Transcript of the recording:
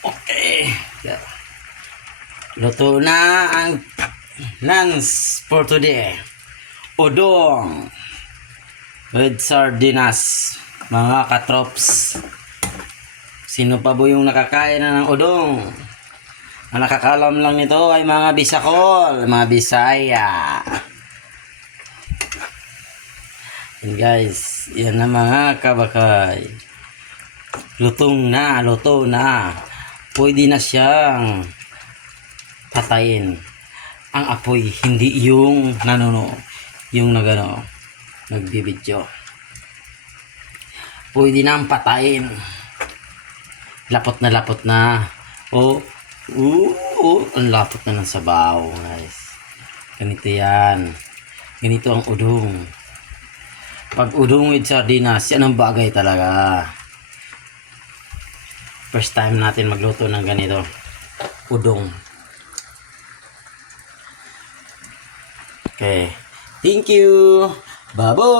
Okay. Luto na ang lunch for today. Udong with sardinas, mga katrops. Sino pa po yung nakakain na ng udong? Ang nakakalam lang nito ay mga Bisakol, mga Bisaya. And guys, yan na mga kabakay. Lutong na, luto na. Pwede na siyang patayin. Ang apoy, hindi yung yung nagbibidyo. Pwede na ang patayin. Lapot na. Ang lapot na ng sabaw, guys. Ganito yan. Ganito ang udong. Pag udong with sardinas, yan ang bagay talaga. First time natin magluto ng ganito. Udong. Okay. Thank you. Babo.